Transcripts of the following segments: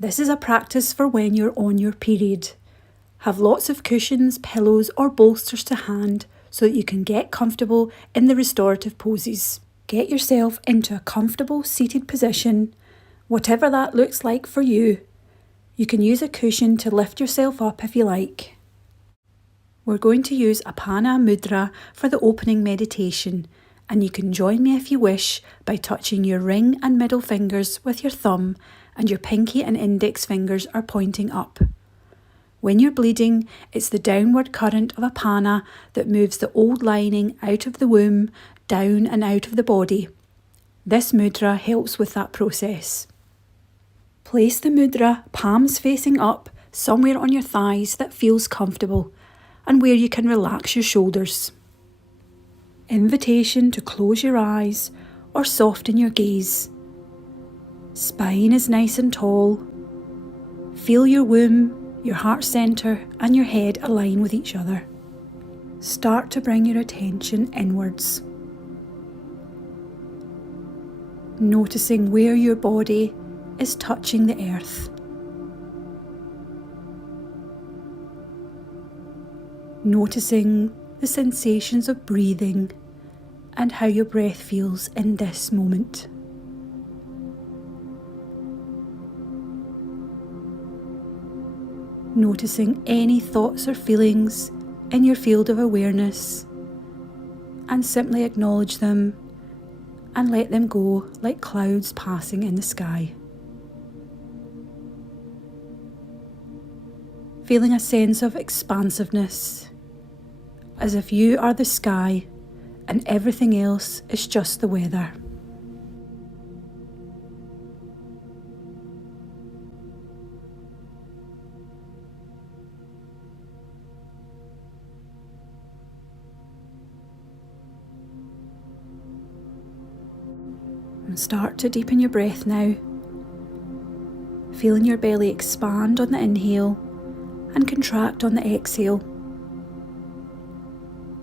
This is a practice for when you're on your period. Have lots of cushions, pillows or bolsters to hand so that you can get comfortable in the restorative poses. Get yourself into a comfortable seated position, whatever that looks like for you. You can use a cushion to lift yourself up if you like. We're going to use Apana Mudra for the opening meditation, and you can join me if you wish by touching your ring and middle fingers with your thumb, and your pinky and index fingers are pointing up. When you're bleeding, it's the downward current of Apana that moves the old lining out of the womb, down and out of the body. This mudra helps with that process. Place the mudra palms facing up somewhere on your thighs that feels comfortable and where you can relax your shoulders. Invitation to close your eyes or soften your gaze. Spine is nice and tall. Feel your womb, your heart centre and your head align with each other. Start to bring your attention inwards. Noticing where your body is touching the earth. Noticing the sensations of breathing and how your breath feels in this moment. Noticing any thoughts or feelings in your field of awareness, and simply acknowledge them and let them go like clouds passing in the sky. Feeling a sense of expansiveness, as if you are the sky and everything else is just the weather. And start to deepen your breath now, feeling your belly expand on the inhale and contract on the exhale.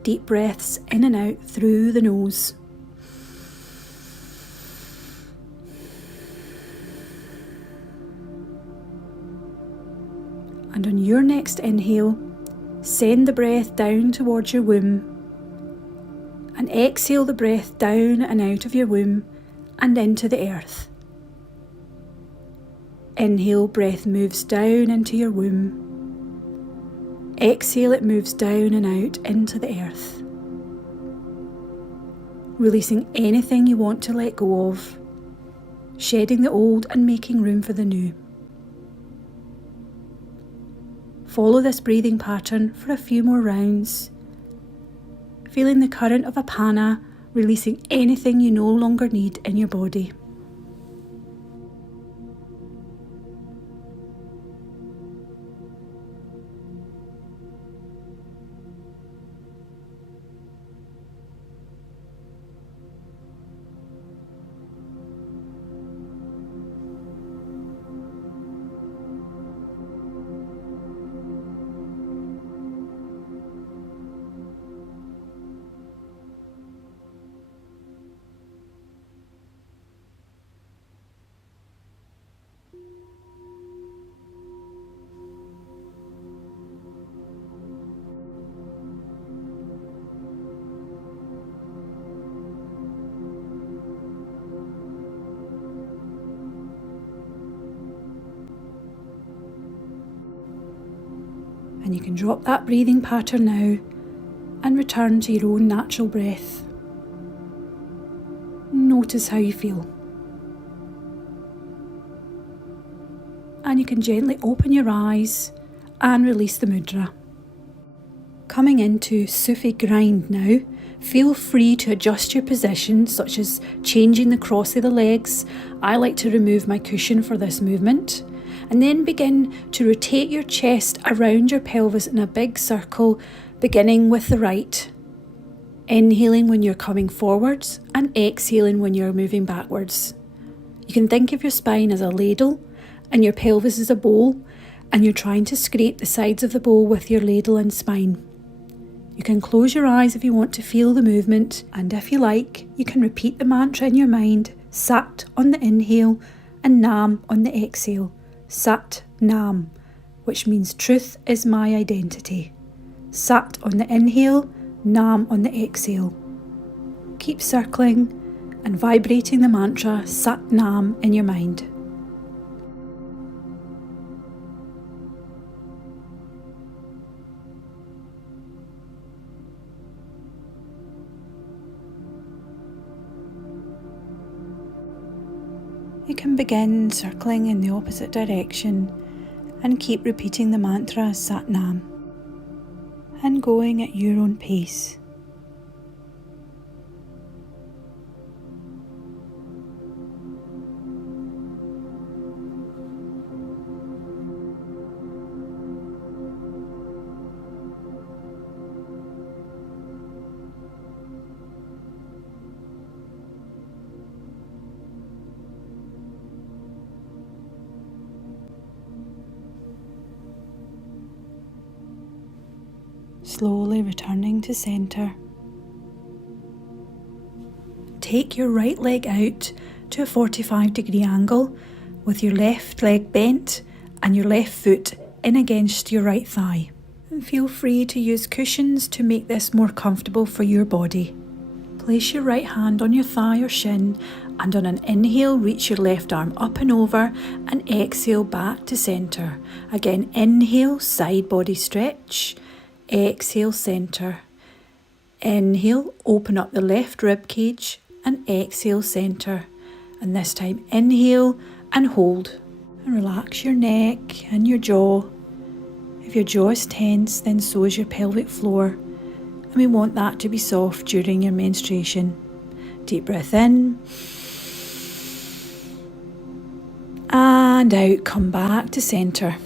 Deep breaths in and out through the nose. And on your next inhale, send the breath down towards your womb, and exhale the breath down and out of your womb and into the earth. Inhale, breath moves down into your womb. Exhale, it moves down and out into the earth. Releasing anything you want to let go of, shedding the old and making room for the new. Follow this breathing pattern for a few more rounds, feeling the current of Apana releasing anything you no longer need in your body. And you can drop that breathing pattern now and return to your own natural breath. Notice how you feel. And you can gently open your eyes and release the mudra. Coming into Sufi grind now, feel free to adjust your position, such as changing the cross of the legs. I like to remove my cushion for this movement. And then begin to rotate your chest around your pelvis in a big circle, beginning with the right. Inhaling when you're coming forwards and exhaling when you're moving backwards. You can think of your spine as a ladle and your pelvis as a bowl, and you're trying to scrape the sides of the bowl with your ladle and spine. You can close your eyes if you want to feel the movement, and if you like, you can repeat the mantra in your mind, Sat on the inhale and Nam on the exhale, Sat Nam, which means truth is my identity. Sat on the inhale, Nam on the exhale. Keep circling and vibrating the mantra Sat Nam in your mind. You can begin circling in the opposite direction and keep repeating the mantra Sat Nam and going at your own pace. Slowly returning to centre. Take your right leg out to a 45-degree angle with your left leg bent and your left foot in against your right thigh. And feel free to use cushions to make this more comfortable for your body. Place your right hand on your thigh or shin, and on an inhale reach your left arm up and over, and exhale back to centre. Again, inhale, side body stretch. Exhale, centre. Inhale, open up the left rib cage, and exhale, centre. And this time inhale and hold. And relax your neck and your jaw. If your jaw is tense, then so is your pelvic floor. And we want that to be soft during your menstruation. Deep breath in. And out, come back to centre.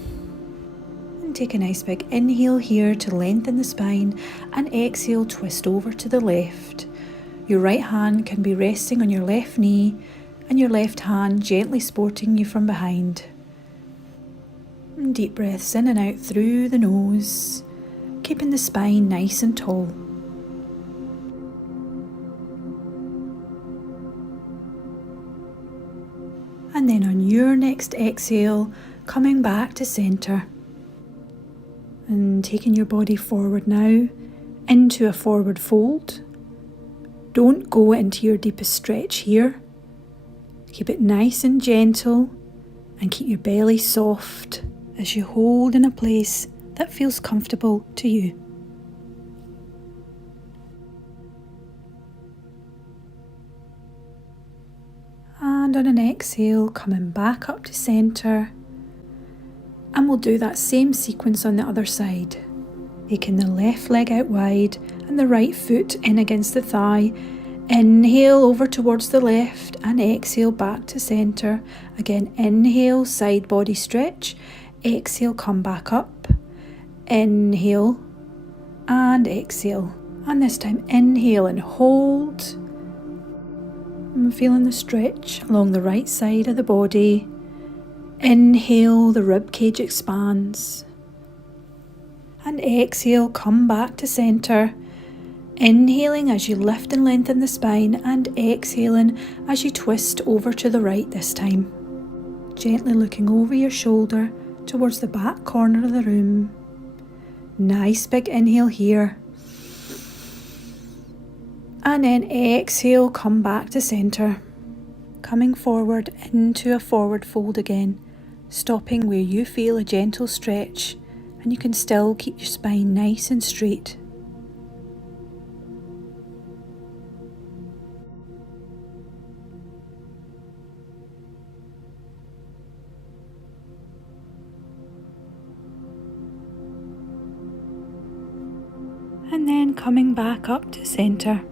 Take a nice big inhale here to lengthen the spine, and exhale, twist over to the left. Your right hand can be resting on your left knee and your left hand gently supporting you from behind. And deep breaths in and out through the nose, keeping the spine nice and tall. And then on your next exhale, coming back to centre. And taking your body forward now into a forward fold. Don't go into your deepest stretch here. Keep it nice and gentle and keep your belly soft as you hold in a place that feels comfortable to you. And on an exhale, coming back up to centre. And we'll do that same sequence on the other side. Taking the left leg out wide and the right foot in against the thigh. Inhale over towards the left and exhale back to centre. Again, inhale, side body stretch. Exhale, come back up. Inhale and exhale. And this time inhale and hold. I'm feeling the stretch along the right side of the body. Inhale, the rib cage expands. And exhale, come back to centre. Inhaling as you lift and lengthen the spine, and exhaling as you twist over to the right this time. Gently looking over your shoulder towards the back corner of the room. Nice big inhale here. And then exhale, come back to centre. Coming forward into a forward fold again. Stopping where you feel a gentle stretch, and you can still keep your spine nice and straight. And then coming back up to centre.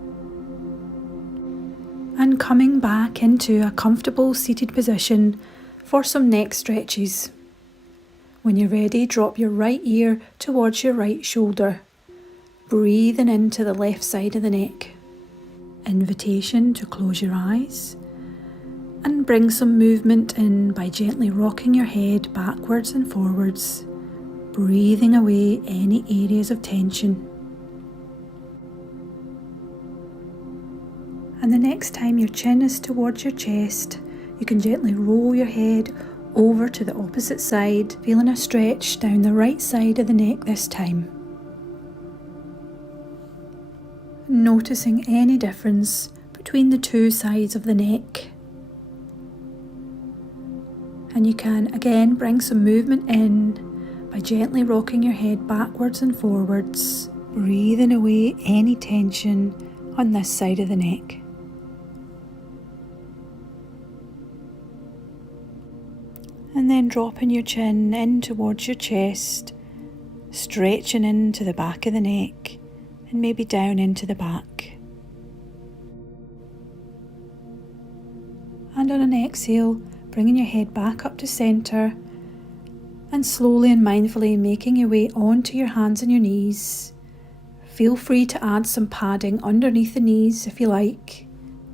And coming back into a comfortable seated position for some neck stretches. When you're ready, drop your right ear towards your right shoulder, breathing into the left side of the neck. Invitation to close your eyes and bring some movement in by gently rocking your head backwards and forwards, breathing away any areas of tension. And the next time your chin is towards your chest, you can gently roll your head over to the opposite side, feeling a stretch down the right side of the neck this time. Noticing any difference between the two sides of the neck. And you can again bring some movement in by gently rocking your head backwards and forwards, breathing away any tension on this side of the neck. And then dropping your chin in towards your chest, stretching into the back of the neck and maybe down into the back. And on an exhale, bringing your head back up to centre and slowly and mindfully making your way onto your hands and your knees. Feel free to add some padding underneath the knees if you like.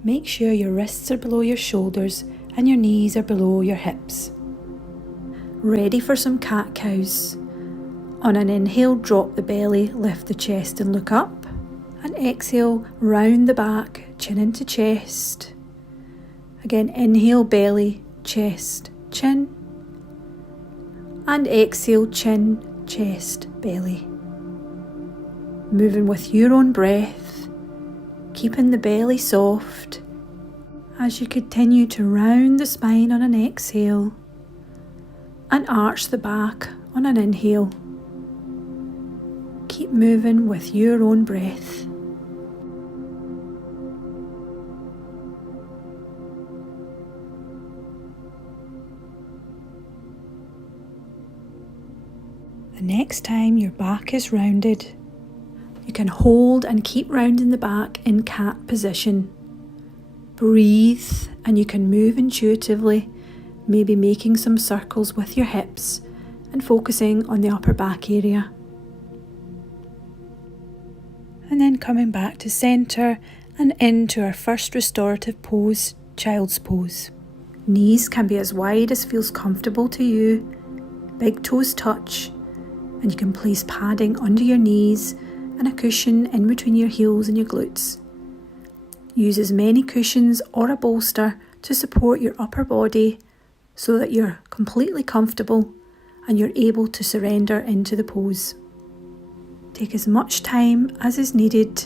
Make sure your wrists are below your shoulders and your knees are below your hips. Ready for some cat-cows. On an inhale, drop the belly, lift the chest and look up. And exhale, round the back, chin into chest. Again, inhale, belly, chest, chin. And exhale, chin, chest, belly. Moving with your own breath, keeping the belly soft as you continue to round the spine on an exhale and arch the back on an inhale. Keep moving with your own breath. The next time your back is rounded, you can hold and keep rounding the back in cat position. Breathe and you can move intuitively, maybe making some circles with your hips and focusing on the upper back area. And then coming back to centre and into our first restorative pose, child's pose. Knees can be as wide as feels comfortable to you. Big toes touch, and you can place padding under your knees and a cushion in between your heels and your glutes. Use as many cushions or a bolster to support your upper body so that you're completely comfortable and you're able to surrender into the pose. Take as much time as is needed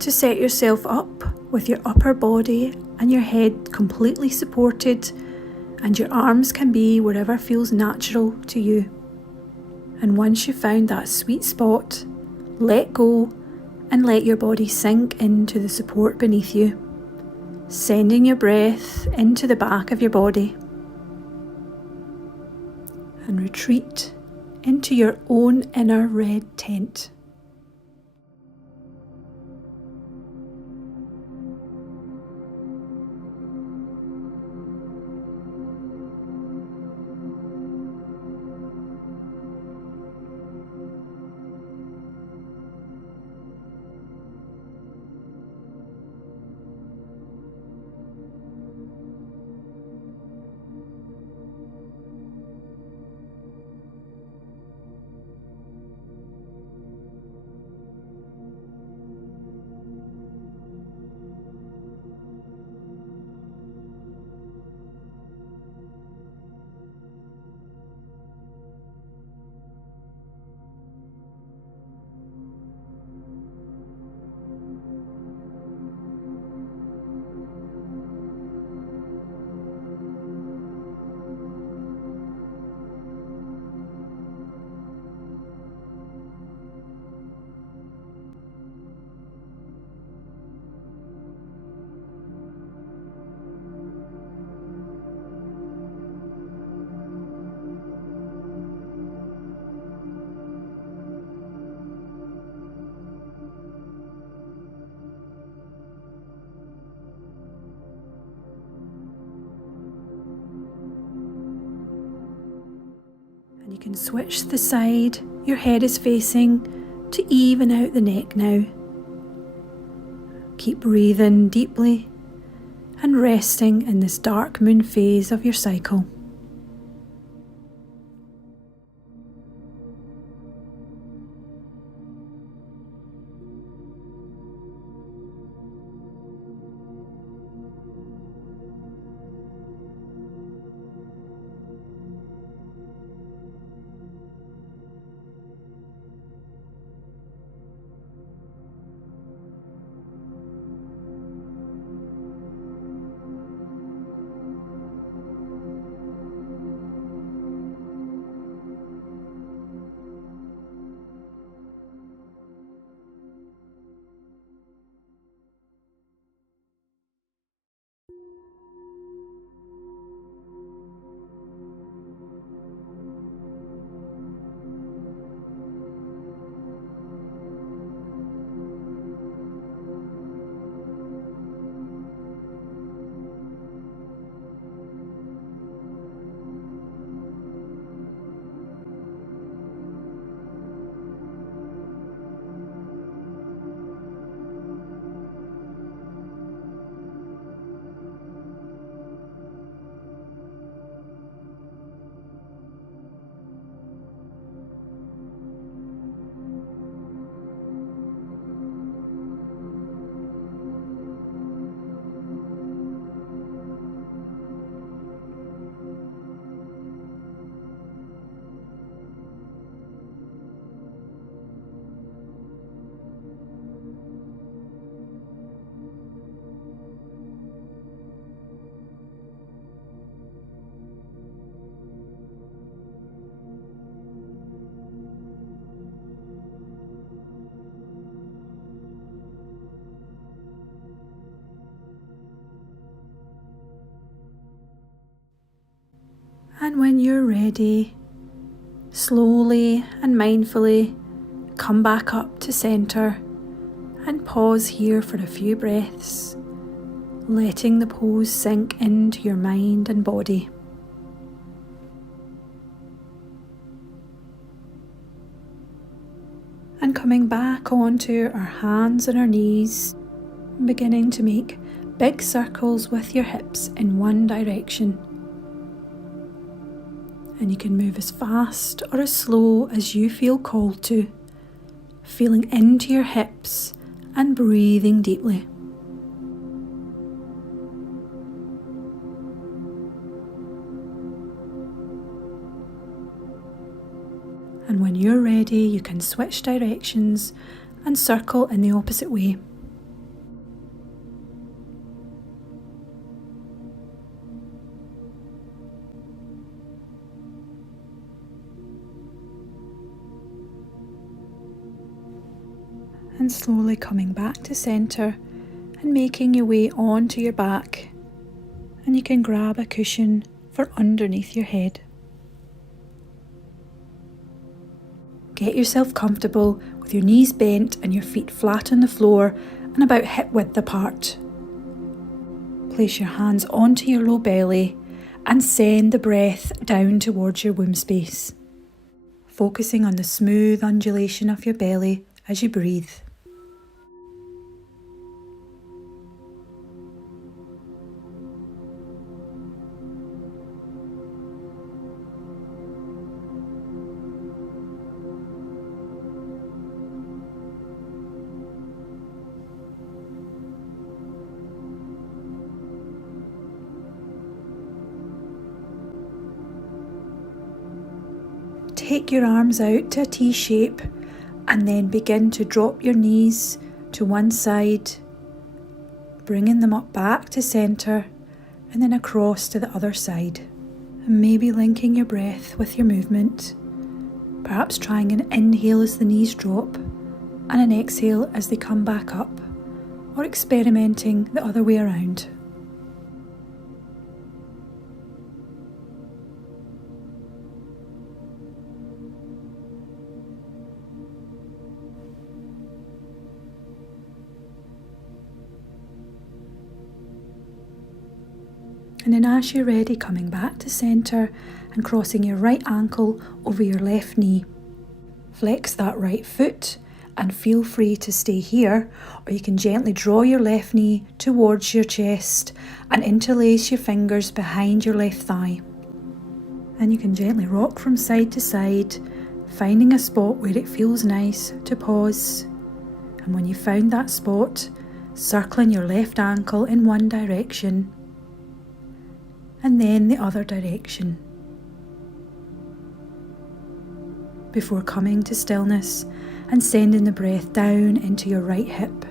to set yourself up with your upper body and your head completely supported, and your arms can be wherever feels natural to you. And once you've found that sweet spot, let go and let your body sink into the support beneath you, sending your breath into the back of your body. And retreat into your own inner red tent. And you can switch the side your head is facing to even out the neck now. Keep breathing deeply and resting in this dark moon phase of your cycle. And when you're ready, slowly and mindfully come back up to centre and pause here for a few breaths, letting the pose sink into your mind and body. And coming back onto our hands and our knees, beginning to make big circles with your hips in one direction. And you can move as fast or as slow as you feel called to, feeling into your hips and breathing deeply. And when you're ready, you can switch directions and circle in the opposite way. And slowly coming back to centre and making your way onto your back. And you can grab a cushion for underneath your head. Get yourself comfortable with your knees bent and your feet flat on the floor and about hip width apart. Place your hands onto your low belly and send the breath down towards your womb space, focusing on the smooth undulation of your belly as you breathe. Take your arms out to a T shape and then begin to drop your knees to one side, bringing them up back to centre and then across to the other side. And maybe linking your breath with your movement, perhaps trying an inhale as the knees drop and an exhale as they come back up, or experimenting the other way around. And then as you're ready, coming back to centre and crossing your right ankle over your left knee. Flex that right foot and feel free to stay here, or you can gently draw your left knee towards your chest and interlace your fingers behind your left thigh. And you can gently rock from side to side, finding a spot where it feels nice to pause. And when you found that spot, circling your left ankle in one direction and then the other direction, before coming to stillness and sending the breath down into your right hip.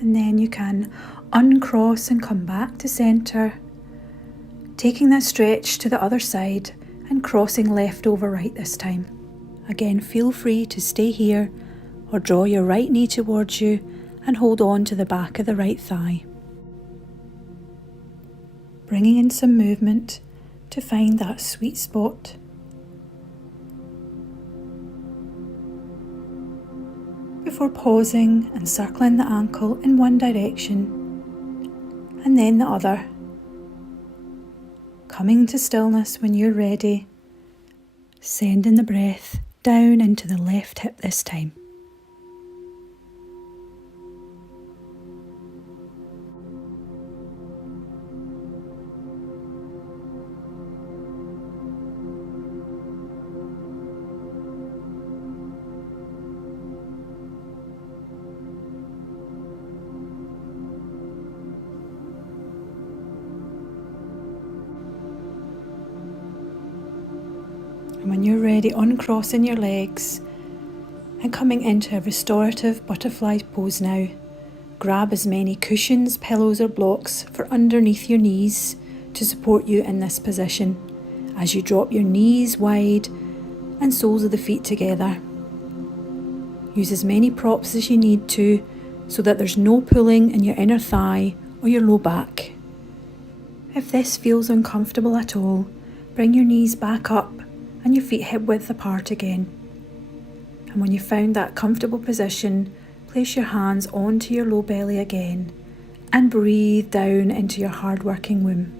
And then you can uncross and come back to centre, taking that stretch to the other side and crossing left over right this time. Again, feel free to stay here or draw your right knee towards you and hold on to the back of the right thigh. Bringing in some movement to find that sweet spot. Before pausing and circling the ankle in one direction and then the other. Coming to stillness when you're ready, sending the breath down into the left hip this time. And when you're ready, uncrossing your legs and coming into a restorative butterfly pose now. Grab as many cushions, pillows or blocks for underneath your knees to support you in this position as you drop your knees wide and soles of the feet together. Use as many props as you need to so that there's no pulling in your inner thigh or your low back. If this feels uncomfortable at all, bring your knees back up and your feet hip width apart again. And when you've found that comfortable position, place your hands onto your low belly again and breathe down into your hard-working womb.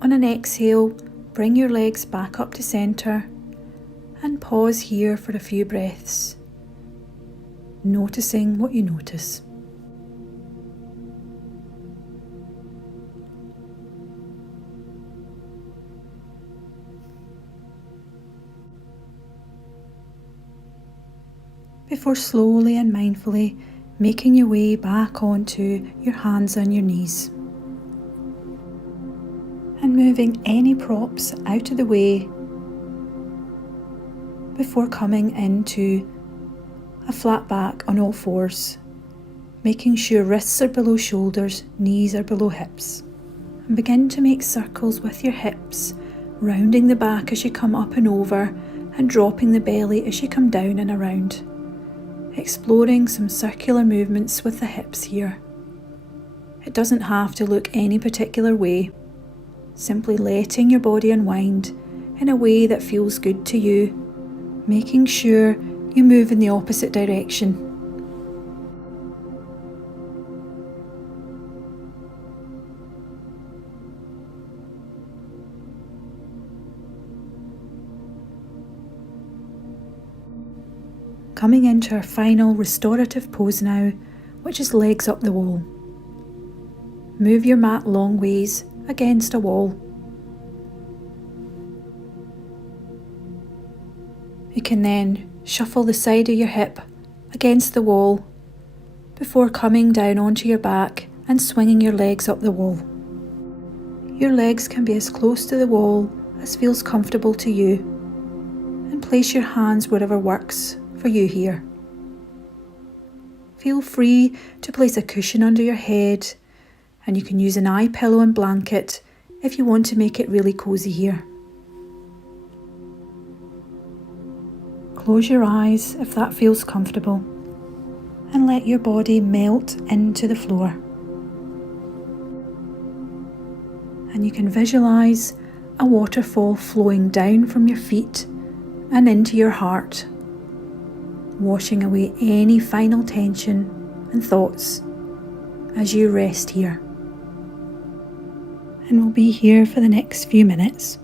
On an exhale, bring your legs back up to centre and pause here for a few breaths, noticing what you notice. Before slowly and mindfully making your way back onto your hands and your knees. And moving any props out of the way before coming into a flat back on all fours, making sure wrists are below shoulders, knees are below hips. And begin to make circles with your hips, rounding the back as you come up and over and dropping the belly as you come down and around. Exploring some circular movements with the hips here. It doesn't have to look any particular way. Simply letting your body unwind in a way that feels good to you, making sure you move in the opposite direction. Coming into our final restorative pose now, which is legs up the wall. Move your mat long ways against a wall. You can then Shuffle the side of your hip against the wall before coming down onto your back and swinging your legs up the wall. Your legs can be as close to the wall as feels comfortable to you, and place your hands wherever works for you here. Feel free to place a cushion under your head, and you can use an eye pillow and blanket if you want to make it really cozy here. Close your eyes if that feels comfortable, and let your body melt into the floor. And you can visualize a waterfall flowing down from your feet and into your heart, washing away any final tension and thoughts as you rest here. And we'll be here for the next few minutes.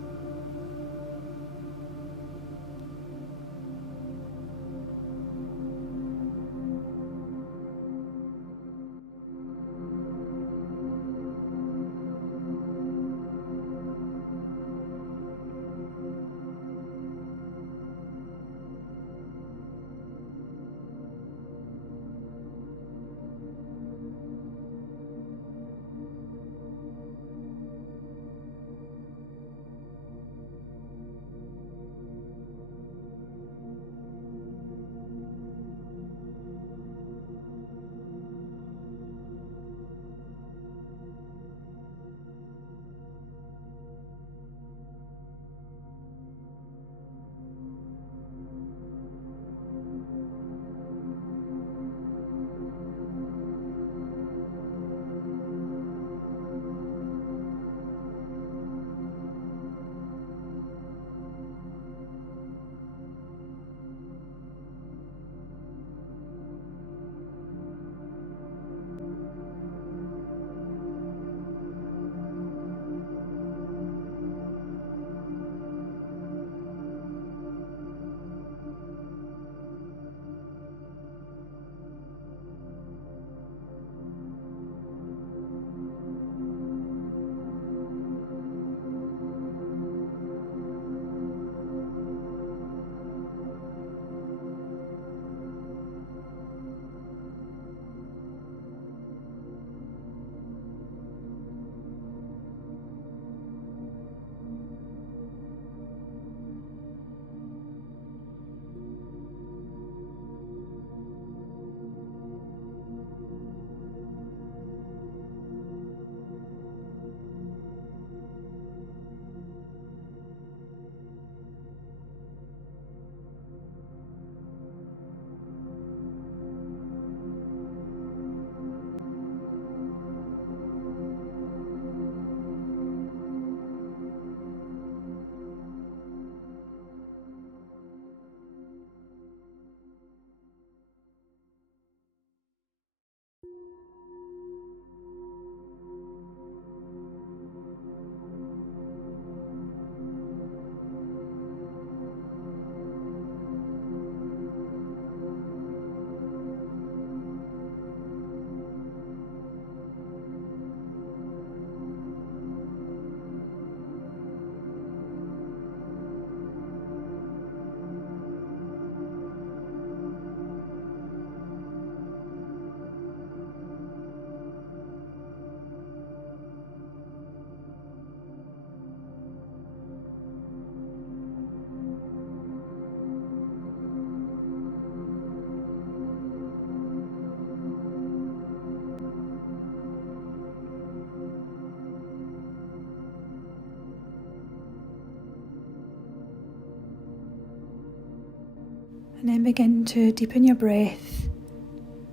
And then begin to deepen your breath,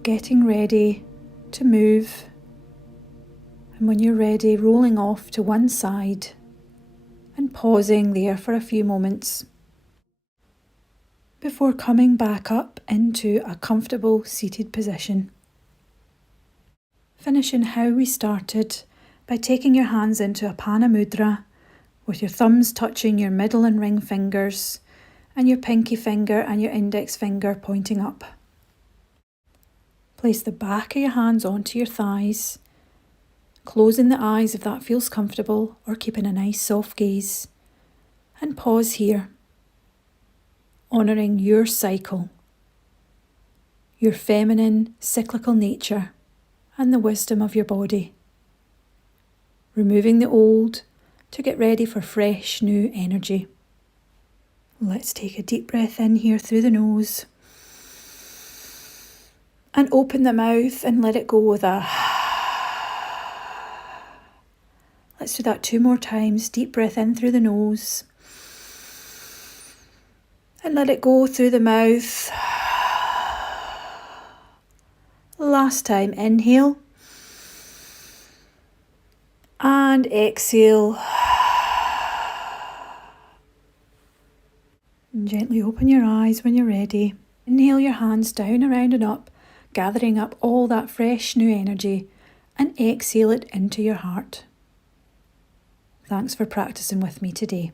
getting ready to move. And when you're ready, rolling off to one side and pausing there for a few moments before coming back up into a comfortable seated position. Finishing how we started by taking your hands into Apana Mudra with your thumbs touching your middle and ring fingers and your pinky finger and your index finger pointing up. Place the back of your hands onto your thighs, closing the eyes if that feels comfortable or keeping a nice soft gaze, and pause here. honouring your cycle, your feminine, cyclical nature, and the wisdom of your body. Removing the old to get ready for fresh, new energy. Let's take a deep breath in here through the nose. And open the mouth and let it go with a... Let's do that 2 more times. Deep breath in through the nose. And let it go through the mouth. Last time, inhale. And exhale. And gently open your eyes when you're ready. Inhale your hands down, around and up, gathering up all that fresh new energy, and exhale it into your heart. Thanks for practicing with me today.